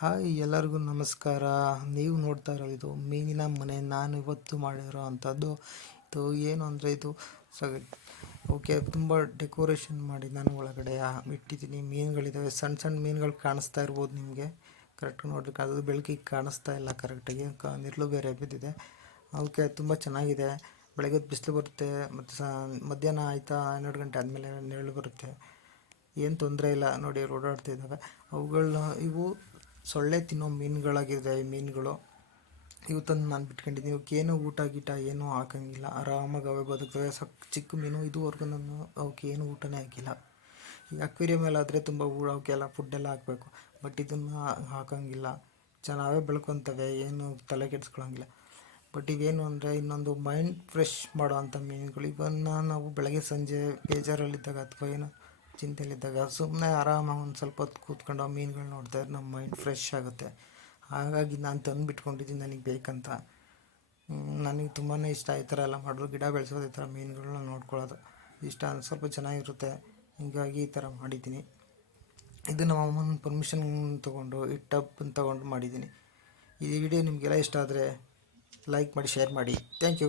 Hi ಎಲ್ಲರಿಗೂ ನಮಸ್ಕಾರ. ನೀವು ನೋಡ್ತಾ ಇರೋ ಇದು ಮೀನಿನ ಮನೆ. ನಾನು ಇವತ್ತು ಮಾಡಿರೋ ಅಂಥದ್ದು ಇದು ಏನು ಅಂದರೆ ಇದು ಓಕೆ, ತುಂಬ ಡೆಕೋರೇಷನ್ ಮಾಡಿ ನಾನು ಒಳಗಡೆ ಇಟ್ಟಿದ್ದೀನಿ. ಮೀನುಗಳಿದ್ದಾವೆ, ಸಣ್ಣ ಸಣ್ಣ ಮೀನುಗಳು ಕಾಣಿಸ್ತಾ ಇರ್ಬೋದು ನಿಮಗೆ. ಕರೆಕ್ಟಾಗಿ ನೋಡ್ಲಿಕ್ಕೆ ಅದು ಬೆಳಕಿಗೆ ಕಾಣಿಸ್ತಾ ಇಲ್ಲ ಕರೆಕ್ಟಾಗಿ, ನಿರ್ಲು ಬೇರೆ ಬಿದ್ದಿದೆ. ಓಕೆ, ತುಂಬ ಚೆನ್ನಾಗಿದೆ. ಬೆಳಗ್ಗೆ ಬಿಸಿಲು ಬರುತ್ತೆ ಮತ್ತು ಮಧ್ಯಾಹ್ನ ಆಯಿತಾ 12 ಗಂಟೆ ಆದಮೇಲೆ ನೆರಳು ಬರುತ್ತೆ. ಏನು ತೊಂದರೆ ಇಲ್ಲ ನೋಡಿ, ಓಡಾಡ್ತಾ ಇದ್ದಾವೆ ಅವುಗಳನ್ನ. ಇವು ಸೊಳ್ಳೆ ತಿನ್ನೋ ಮೀನುಗಳಾಗಿದೆ ಈ ಮೀನುಗಳು. ಇವು ತಂದು ನಾನು ಬಿಟ್ಕೊಂಡಿದ್ದೀನಿ. ಇವಕ್ಕೇನು ಊಟ ಗೀಟ ಏನೂ ಹಾಕೋಂಗಿಲ್ಲ, ಆರಾಮಾಗಿ ಅವೇ ಬದುಕ್ತವೆ. ಚಿಕ್ಕ ಮೀನು, ಇದುವರೆಗೂ ನಾನು ಅವಕ್ಕೆ ಏನು ಊಟನೇ ಹಾಕಿಲ್ಲ. ಈ ಅಕ್ವೇರಿಯಂ ಎಲ್ಲ ಆದರೆ ತುಂಬ ಅವಕ್ಕೆಲ್ಲ ಫುಡ್ಡೆಲ್ಲ ಹಾಕಬೇಕು, ಬಟ್ ಇದನ್ನು ಹಾಕೋಂಗಿಲ್ಲ. ಚೆನ್ನಾಗೇ ಬೆಳ್ಕೊತವೆ, ಏನು ತಲೆ ಕೆಡಿಸ್ಕೊಳ್ಳೋಂಗಿಲ್ಲ. ಬಟ್ ಇವೇನು ಅಂದರೆ ಇನ್ನೊಂದು ಮೈಂಡ್ ಫ್ರೆಶ್ ಮಾಡೋ ಅಂಥ ಮೀನುಗಳು. ಇವನ್ನ ನಾವು ಬೆಳಗ್ಗೆ ಸಂಜೆ ಬೇಜಾರಲ್ಲಿದ್ದಾಗ ಅಥವಾ ಏನೋ ಚಿಂತೆಯಲ್ಲಿದ್ದಾಗ ಸುಮ್ಮನೆ ಆರಾಮಾಗಿ ಒಂದು ಸ್ವಲ್ಪ ಹೊತ್ತು ಕೂತ್ಕೊಂಡು ಆ ಮೀನುಗಳು ನೋಡ್ತಾ ನಮ್ಮ ಮೈಂಡ್ ಫ್ರೆಶ್ ಆಗುತ್ತೆ. ಹಾಗಾಗಿ ನಾನು ತಂದು ಬಿಟ್ಕೊಂಡಿದ್ದೀನಿ, ನನಗೆ ಬೇಕಂತ. ನನಗೆ ತುಂಬಾ ಇಷ್ಟ ಈ ಥರ ಎಲ್ಲ ಮಾಡೋದು, ಗಿಡ ಬೆಳೆಸೋದು, ಈ ಥರ ಮೀನುಗಳನ್ನ ನೋಡ್ಕೊಳ್ಳೋದು ಇಷ್ಟ. ಸ್ವಲ್ಪ ಚೆನ್ನಾಗಿರುತ್ತೆ, ಹೀಗಾಗಿ ಈ ಥರ ಮಾಡಿದ್ದೀನಿ. ಇದು ನಮ್ಮ ಅಮ್ಮನ ಪರ್ಮಿಷನ್ ತೊಗೊಂಡು ಈ ಟಬ್ ತೊಗೊಂಡು ಮಾಡಿದ್ದೀನಿ. ಈ ವಿಡಿಯೋ ನಿಮಗೆಲ್ಲ ಇಷ್ಟ ಆದರೆ ಲೈಕ್ ಮಾಡಿ, ಶೇರ್ ಮಾಡಿ. Thank you.